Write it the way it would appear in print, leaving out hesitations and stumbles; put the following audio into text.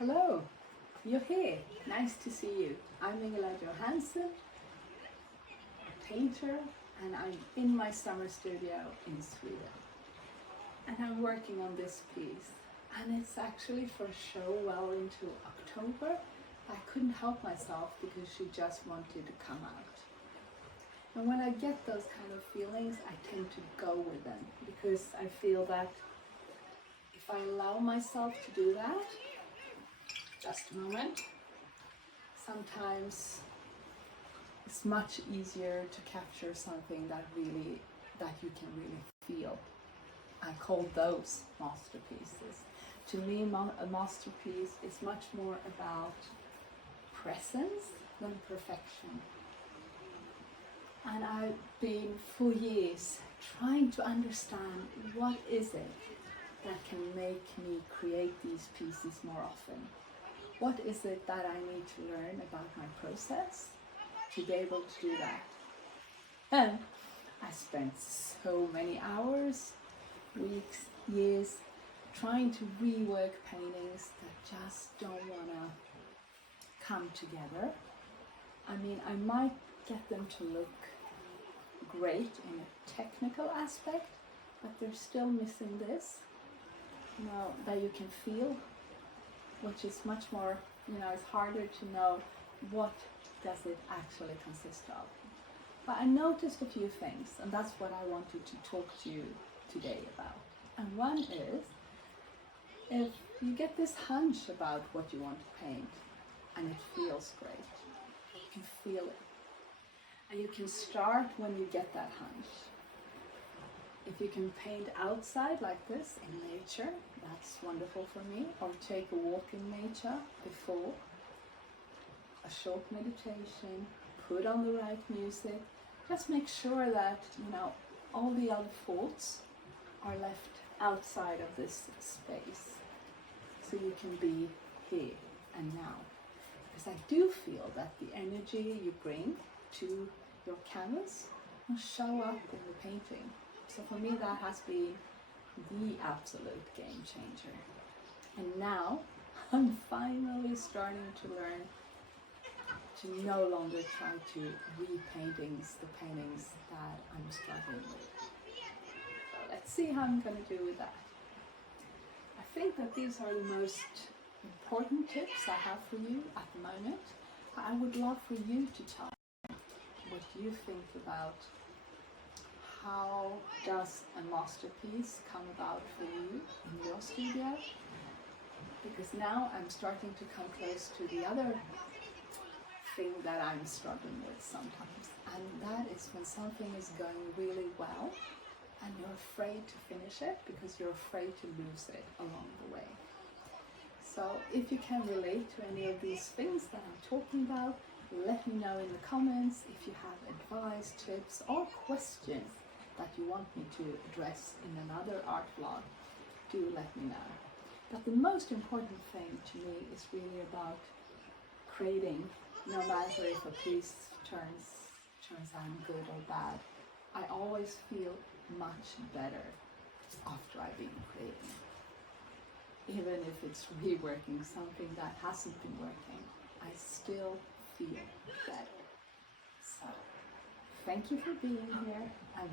Hello, you're here. Nice to see you. I'm Ingela Johansson, a painter, and I'm in my summer studio in Sweden. And I'm working on this piece. And it's actually for a show well into October. I couldn't help myself because she just wanted to come out. And when I get those kind of feelings, I tend to go with them because I feel that if I allow myself to do that, just a moment, sometimes it's much easier to capture something that you can really feel. I call those masterpieces. To me, a masterpiece is much more about presence than perfection. And I've been for years trying to understand what is it that can make me create these pieces more often. What is it that I need to learn about my process to be able to do that? And I spent so many hours, weeks, years trying to rework paintings that just don't want to come together. I mean, I might get them to look great in a technical aspect, but they're still missing this, that you can feel, which is much more, it's harder to know what does it actually consist of. But I noticed a few things, and that's what I wanted to talk to you today about. And one is, if you get this hunch about what you want to paint, and it feels great, you can feel it. And you can start when you get that hunch. If you can paint outside like this in nature, that's wonderful for me. Or take a walk in nature before a short meditation, put on the right music. Just make sure that, all the other thoughts are left outside of this space. So you can be here and now. Because I do feel that the energy you bring to your canvas will show up in the painting. So for me, that has been the absolute game changer. And now I'm finally starting to learn to no longer try to repainting the paintings that I'm struggling with. So let's see how I'm going to do with that. I think that these are the most important tips I have for you at the moment. I would love for you to tell me what you think about how does a masterpiece come about for you in your studio? Because now I'm starting to come close to the other thing that I'm struggling with sometimes. And that is when something is going really well and you're afraid to finish it because you're afraid to lose it along the way. So if you can relate to any of these things that I'm talking about, let me know in the comments. If you have advice, tips, or questions that you want me to address in another art vlog, do let me know. But the most important thing to me is really about creating, no matter if a piece turns out good or bad. I always feel much better after I've been creating. Even if it's reworking something that hasn't been working, I still feel better. So, thank you for being here. I'm